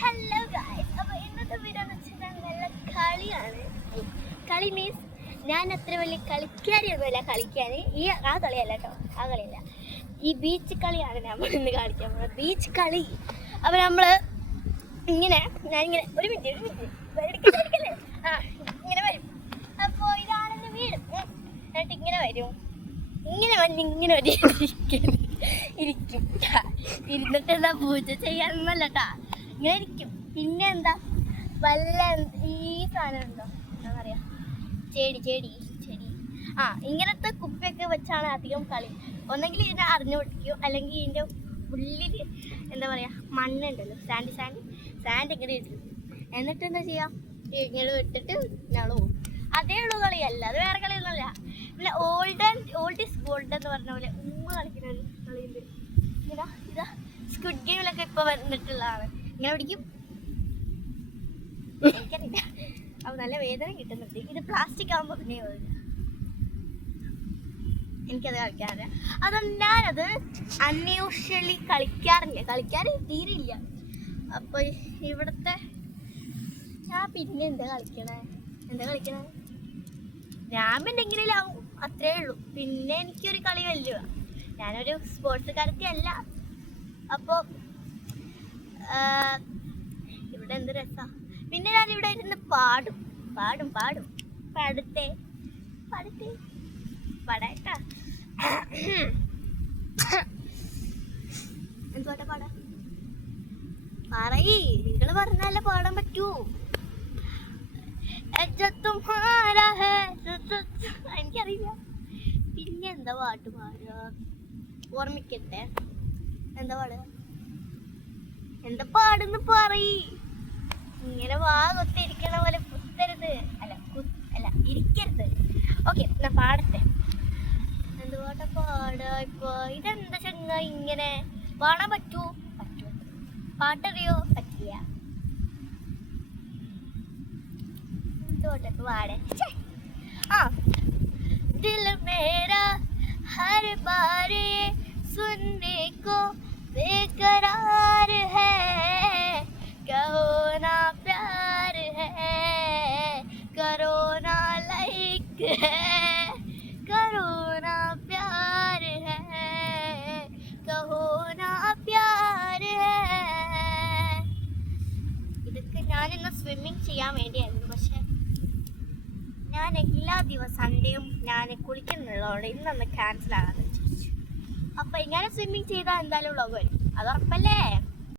Hello guys, അപ്പോൾ ഇന്നത്തെ video എന്ന് വെച്ചാൽ നല്ല കളിയാണ്. കളി മീൻസ് ഞാൻ അത്ര വലിയ കളിക്കാരിയൊന്നുമില്ല കളിക്കാൻ. ആ കളിയല്ല കേട്ടോ, ആ കളിയല്ല, ഈ ബീച്ച് കളിയാണ് നമ്മൾ ഇന്ന് കാണിക്കാൻ പോകുന്നത്. ബീച്ച് കളി. അപ്പോൾ നമ്മൾ ഞാനിങ്ങനെ ഒരു മിനിറ്റ് എടുക്കല്ലേ, ഇങ്ങനെ വരും. അപ്പോൾ ഇതാണ് എൻ്റെ വീട്. എന്നിട്ട് ഇങ്ങനെ വരും, ഇങ്ങനെ ഇരിക്കും. ഇരുന്നിട്ട് എന്താ പൂജ ചെയ്യാനൊന്നല്ല കേട്ടാ, ഇങ്ങനെ ഇരിക്കും. പിന്നെ എന്താ വല്ല ഈ സാധനം ഉണ്ടോ, എന്താ പറയാ, ചെടി. ഇങ്ങനത്തെ കുപ്പിയൊക്കെ വെച്ചാണ് അധികം കളി. ഒന്നെങ്കിൽ ഇതിനെ അറിഞ്ഞു പിടിക്കും, അല്ലെങ്കിൽ ഇതിൻ്റെ ഉള്ളിൽ എന്താ പറയുക, മണ്ണുണ്ടല്ലോ, സാൻഡ് ഇങ്ങനെ ഇടും. എന്നിട്ട് എന്താ ചെയ്യാം, ഇങ്ങനെ ഇട്ടിട്ട് ഞങ്ങൾ പോകും. അതേ ഉള്ളൂ കളിയല്ല, അത് വേറെ കളിയൊന്നുമല്ല. പിന്നെ ഓൾഡ് ഈസ് ഗോൾഡ് എന്ന് പറഞ്ഞ പോലെ കളിക്കുന്ന ഒരു കളിയുണ്ട്. ഇതാ സ്ക്വിഡ് ഗെയിമിലൊക്കെ ഇപ്പോൾ വന്നിട്ടുള്ളതാണ്. ഇങ്ങനെ പിടിക്കും, എനിക്കറിയില്ല. അപ്പോൾ നല്ല വേദന കിട്ടുന്നുണ്ട്. ഇത് പ്ലാസ്റ്റിക് ആകുമ്പോൾ പിന്നെ എനിക്കത് കളിക്കാറില്ല. ഞാനത് അൺയൂഷ്വലി കളിക്കാറ് തീരില്ല. അപ്പോൾ ഇവിടുത്തെ ഞാൻ പിന്നെ എന്താ കളിക്കണേ, ഞാൻ പിന്നെ എങ്ങനെയാവും, അത്രേ ഉള്ളൂ. പിന്നെ എനിക്കൊരു കളി വല്ലുക, ഞാനൊരു സ്പോർട്സുകാരത്തി അല്ല. അപ്പോൾ ഇവിടെ എന്ത് രസമാണ്. പിന്നെ ഞാനിവിടെ ഇരുന്ന് പാടും. പാടട്ടെ പാടാട്ടാ. എന്തുവാട്ടെ പാടാ, പറയ്, നിങ്ങൾ പറഞ്ഞാലേ പാടാൻ പറ്റൂ. എനിക്കറിയില്ല. പിന്നെ എന്താ പാട്ട് പാടുക, ഓർമ്മിക്കട്ടെ. എന്താ പാടുക, എന്താ പാടുന്ന് പറയ്. ഇങ്ങനെ വാ കൊത്തിരിക്കണ പോലെ കുത്തരുത്, അല്ല ഇരിക്കരുത്. ഓക്കെ, ഞാൻ പാടട്ടെ. എന്ത് പാട്ടാ പാടുക ഇപ്പൊ? ഇതെന്താ ചങ്ങ ഇങ്ങനെ പാടാൻ പറ്റൂ? പാട്ടറിയോ? പറ്റില്ല. എന്തുകൊണ്ടൊക്കെ പാടേ. दिल मेरा हर बार सुनने को बेकरार है, कहो ना प्यार है, करो ना लाइक है, करो ना प्यार है, कहो ना प्यार है. ഇതൊക്കെ ഞാനിന്ന് സ്വിമ്മിങ് ചെയ്യാൻ വേണ്ടിയായിരുന്നു. പക്ഷെ ഞാൻ എല്ലാ സൺഡേയും ഞാൻ കുളിക്കുന്നുള്ളതുകൊണ്ട് ഇന്നൊന്ന് ക്യാൻസൽ ആകാമെന്ന് വിചാരിച്ചു. അപ്പോൾ ഇങ്ങനെ സ്വിമ്മിങ് ചെയ്താൽ എന്തായാലും വ്ളോഗ് വരും, അത് ഉറപ്പല്ലേ?